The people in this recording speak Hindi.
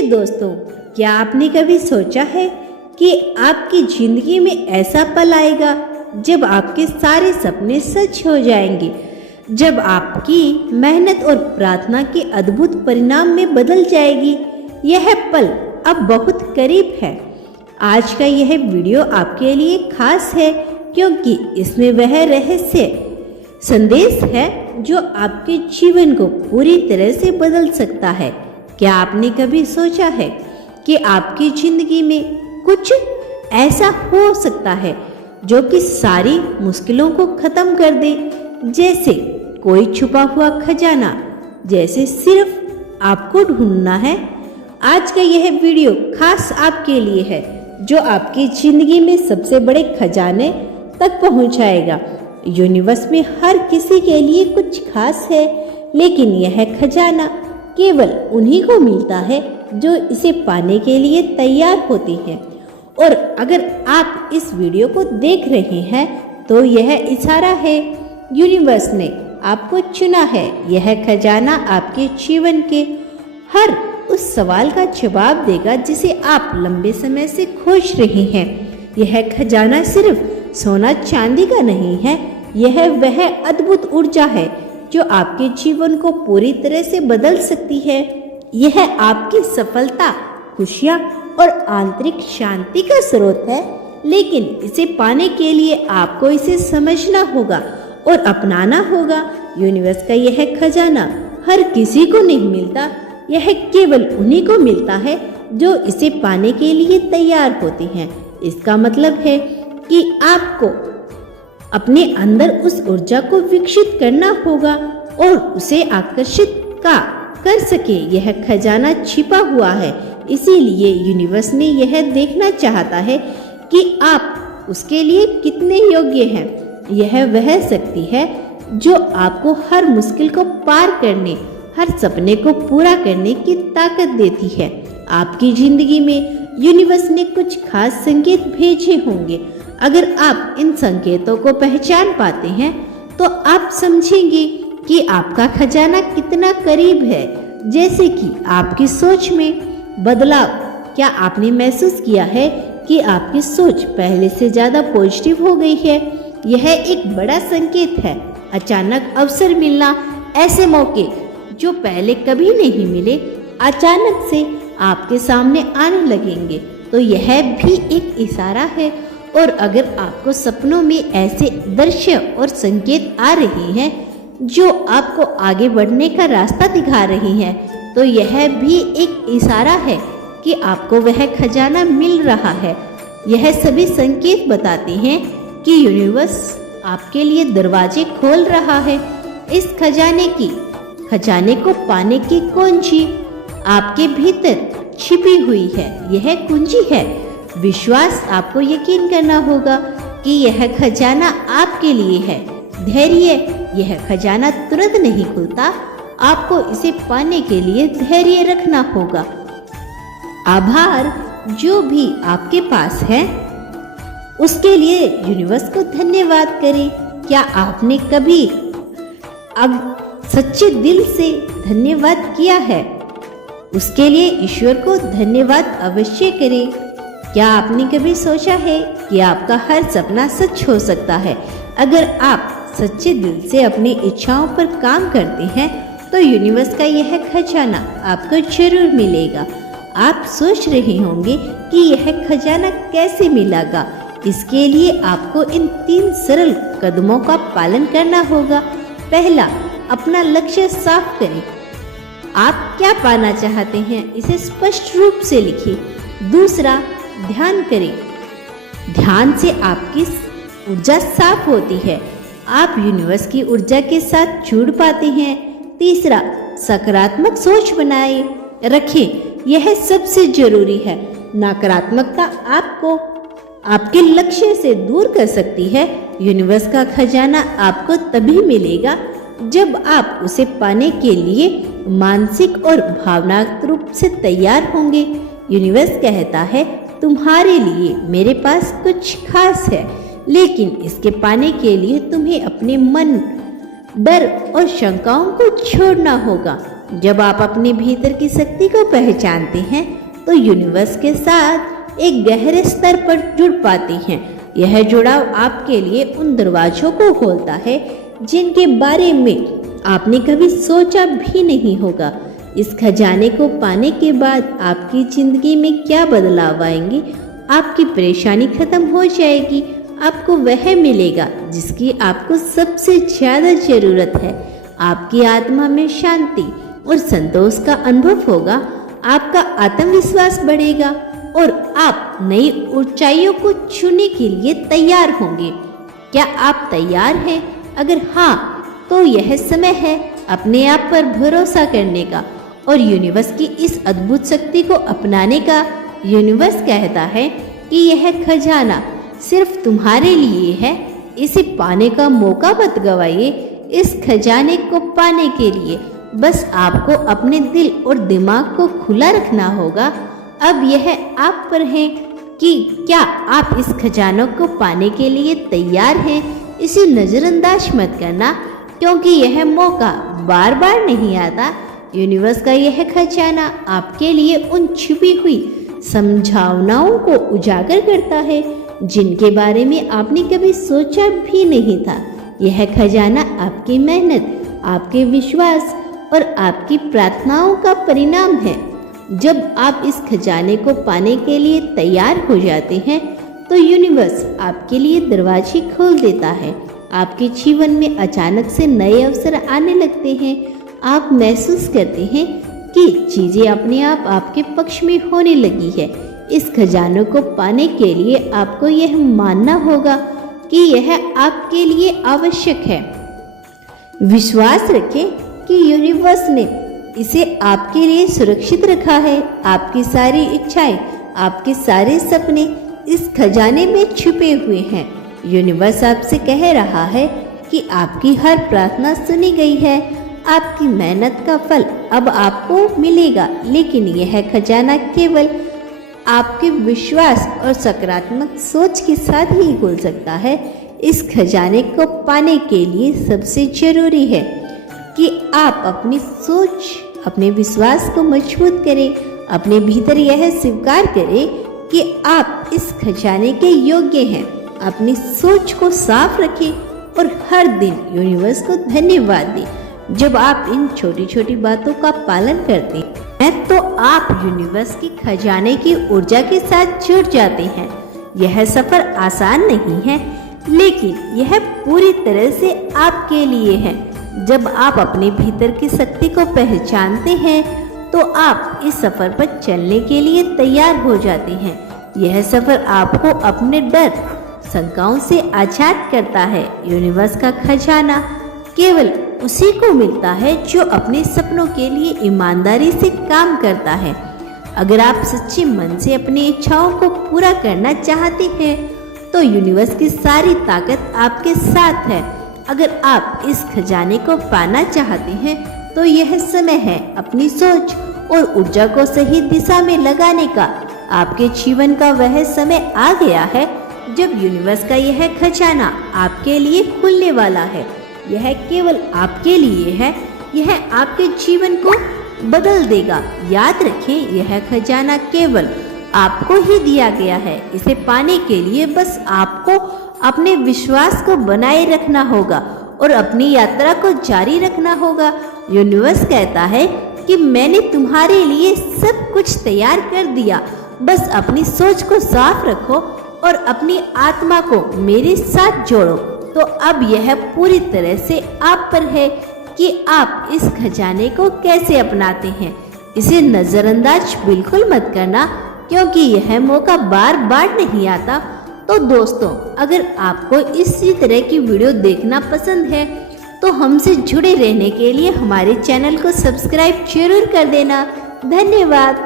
चलिए दोस्तों, क्या आपने कभी सोचा है कि आपकी जिंदगी में ऐसा पल आएगा जब आपके सारे सपने सच हो जाएंगे, जब आपकी मेहनत और प्रार्थना के अद्भुत परिणाम में बदल जाएगी। यह पल अब बहुत करीब है। आज का यह वीडियो आपके लिए खास है क्योंकि इसमें वह रहस्य संदेश है जो आपके जीवन को पूरी तरह से बदल सकता है। क्या आपने कभी सोचा है कि आपकी जिंदगी में कुछ ऐसा हो सकता है जो कि सारी मुश्किलों को खत्म कर दे, जैसे कोई छुपा हुआ खजाना, जैसे सिर्फ आपको ढूंढना है। आज का यह वीडियो खास आपके लिए है जो आपकी जिंदगी में सबसे बड़े खजाने तक पहुंचाएगा। यूनिवर्स में हर किसी के लिए कुछ खास है, लेकिन यह खजाना केवल उन्हीं को मिलता है जो इसे पाने के लिए तैयार होती हैं। और अगर आप इस वीडियो को देख रहे हैं तो यह इशारा है, यूनिवर्स ने आपको चुना है। यह खजाना आपके जीवन के हर उस सवाल का जवाब देगा जिसे आप लंबे समय से खोज रहे हैं। यह खजाना सिर्फ सोना चांदी का नहीं है, यह वह अद्भुत ऊर्जा है जो आपके जीवन को पूरी तरह से बदल सकती है। यह आपकी सफलता, खुशियाँ और आंतरिक शांति का स्रोत है, लेकिन इसे पाने के लिए आपको इसे समझना होगा और अपनाना होगा। यूनिवर्स का यह खजाना हर किसी को नहीं मिलता, यह केवल उन्हीं को मिलता है जो इसे पाने के लिए तैयार होती हैं। इसका मतलब है कि आपको अपने अंदर उस ऊर्जा को विकसित करना होगा और उसे आकर्षित कर सके। यह खजाना छिपा हुआ है, इसीलिए यूनिवर्स ने यह देखना चाहता है कि आप उसके लिए कितने योग्य हैं। यह वह शक्ति है जो आपको हर मुश्किल को पार करने, हर सपने को पूरा करने की ताकत देती है। आपकी जिंदगी में यूनिवर्स ने कुछ खास संकेत भेजे होंगे। अगर आप इन संकेतों को पहचान पाते हैं तो आप समझेंगे कि आपका खजाना कितना करीब है। जैसे कि आपकी सोच में बदलाव। क्या आपने महसूस किया है कि आपकी सोच पहले से ज़्यादा पॉजिटिव हो गई है? यह एक बड़ा संकेत है। अचानक अवसर मिलना, ऐसे मौके जो पहले कभी नहीं मिले अचानक से आपके सामने आने लगेंगे, तो यह भी एक इशारा है। और अगर आपको सपनों में ऐसे दृश्य और संकेत आ रही हैं जो आपको आगे बढ़ने का रास्ता दिखा रही हैं, तो यह भी एक इशारा है कि आपको वह खजाना मिल रहा है। यह सभी संकेत बताते हैं कि यूनिवर्स आपके लिए दरवाजे खोल रहा है। इस खजाने को पाने की कुंजी आपके भीतर छिपी हुई है। यह कुंजी है विश्वास। आपको यकीन करना होगा कि यह खजाना आपके लिए है। धैर्य। यह खजाना तुरंत नहीं खुलता, आपको इसे पाने के लिए धैर्य रखना होगा। आभार। जो भी आपके पास है उसके लिए यूनिवर्स को धन्यवाद करें। क्या आपने कभी अब सच्चे दिल से धन्यवाद किया है? उसके लिए ईश्वर को धन्यवाद अवश्य करें। क्या आपने कभी सोचा है कि आपका हर सपना सच हो सकता है? अगर आप सच्चे दिल से अपनी इच्छाओं पर काम करते हैं तो यूनिवर्स का यह खजाना आपको जरूर मिलेगा। आप सोच रहे होंगे कि यह खजाना कैसे मिलेगा। इसके लिए आपको इन 3 सरल कदमों का पालन करना होगा। पहला, अपना लक्ष्य साफ करें। आप क्या पाना चाहते हैं, इसे स्पष्ट रूप से लिखिए। दूसरा, ध्यान करें। ध्यान से आपकी ऊर्जा साफ होती है, आप यूनिवर्स की ऊर्जा के साथ जुड़ पाते हैं। तीसरा, सकारात्मक सोच बनाए रखें। यह सबसे जरूरी है। नकारात्मकता आपको आपके लक्ष्य से दूर कर सकती है। यूनिवर्स का खजाना आपको तभी मिलेगा जब आप उसे पाने के लिए मानसिक और भावनात्मक रूप से तैयार होंगे। यूनिवर्स कहता है, तुम्हारे लिए मेरे पास कुछ खास है, लेकिन इसके पाने के लिए तुम्हें अपने मन, डर और शंकाओं को छोड़ना होगा। जब आप अपने भीतर की शक्ति को पहचानते हैं तो यूनिवर्स के साथ एक गहरे स्तर पर जुड़ पाते हैं। यह जुड़ाव आपके लिए उन दरवाजों को खोलता है जिनके बारे में आपने कभी सोचा भी नहीं होगा। इस खजाने को पाने के बाद आपकी जिंदगी में क्या बदलाव आएंगे? आपकी परेशानी खत्म हो जाएगी। आपको वह मिलेगा जिसकी आपको सबसे ज्यादा जरूरत है। आपकी आत्मा में शांति और संतोष का अनुभव होगा। आपका आत्मविश्वास बढ़ेगा और आप नई ऊंचाइयों को छूने के लिए तैयार होंगे। क्या आप तैयार हैं? अगर हाँ, तो यह समय है अपने आप पर भरोसा करने का और यूनिवर्स की इस अद्भुत शक्ति को अपनाने का। यूनिवर्स कहता है कि यह खजाना सिर्फ तुम्हारे लिए है। इसे पाने का मौका मत गवाइए। इस खजाने को पाने के लिए बस आपको अपने दिल और दिमाग को खुला रखना होगा। अब यह आप पर है कि क्या आप इस खजानों को पाने के लिए तैयार हैं। इसे नज़रअंदाज मत करना, क्योंकि यह मौका बार बार नहीं आता। यूनिवर्स का यह खजाना आपके लिए उन छुपी हुई संभावनाओं को उजागर करता है जिनके बारे में आपने कभी सोचा भी नहीं था। यह खजाना आपकी मेहनत, आपके विश्वास और आपकी प्रार्थनाओं का परिणाम है। जब आप इस खजाने को पाने के लिए तैयार हो जाते हैं तो यूनिवर्स आपके लिए दरवाजे खोल देता है। आपके जीवन में अचानक से नए अवसर आने लगते हैं। आप महसूस करते हैं कि चीजें अपने आप आपके पक्ष में होने लगी है। इस खजाने को पाने के लिए आपको यह मानना होगा कि यह आपके लिए आवश्यक है। विश्वास रखें कि यूनिवर्स ने इसे आपके लिए सुरक्षित रखा है। आपकी सारी इच्छाएं, आपके सारे सपने इस खजाने में छुपे हुए हैं। यूनिवर्स आपसे कह रहा है कि आपकी हर प्रार्थना सुनी गई है। आपकी मेहनत का फल अब आपको मिलेगा, लेकिन यह खजाना केवल आपके विश्वास और सकारात्मक सोच के साथ ही खुल सकता है। इस खजाने को पाने के लिए सबसे जरूरी है कि आप अपनी सोच, अपने विश्वास को मजबूत करें। अपने भीतर यह स्वीकार करें कि आप इस खजाने के योग्य हैं। अपनी सोच को साफ रखें और हर दिन यूनिवर्स को धन्यवाद दें। जब आप इन छोटी छोटी बातों का पालन करते हैं तो आप यूनिवर्स की खजाने की ऊर्जा के साथ जुड़ जाते हैं। यह सफर आसान नहीं है, लेकिन यह पूरी तरह से आपके लिए है। जब आप अपने भीतर की शक्ति को पहचानते हैं तो आप इस सफर पर चलने के लिए तैयार हो जाते हैं। यह सफर आपको अपने डर, शंकाओं से आजाद करता है। यूनिवर्स का खजाना केवल उसी को मिलता है जो अपने सपनों के लिए ईमानदारी से काम करता है। अगर आप सच्चे मन से अपनी इच्छाओं को पूरा करना चाहते हैं तो यूनिवर्स की सारी ताकत आपके साथ है। अगर आप इस खजाने को पाना चाहते हैं तो यह समय है अपनी सोच और ऊर्जा को सही दिशा में लगाने का। आपके जीवन का वह समय आ गया है जब यूनिवर्स का यह खजाना आपके लिए खुलने वाला है। यह केवल आपके लिए है। यह आपके जीवन को बदल देगा। याद रखें, यह खजाना केवल आपको ही दिया गया है। इसे पाने के लिए बस आपको अपने विश्वास को बनाए रखना होगा और अपनी यात्रा को जारी रखना होगा। यूनिवर्स कहता है कि मैंने तुम्हारे लिए सब कुछ तैयार कर दिया। बस अपनी सोच को साफ रखो और अपनी आत्मा को मेरे साथ जोड़ो। तो अब यह पूरी तरह से आप पर है कि आप इस खजाने को कैसे अपनाते हैं। इसे नज़रअंदाज बिल्कुल मत करना, क्योंकि यह मौका बार बार नहीं आता। तो दोस्तों, अगर आपको इसी तरह की वीडियो देखना पसंद है तो हमसे जुड़े रहने के लिए हमारे चैनल को सब्सक्राइब जरूर कर देना। धन्यवाद।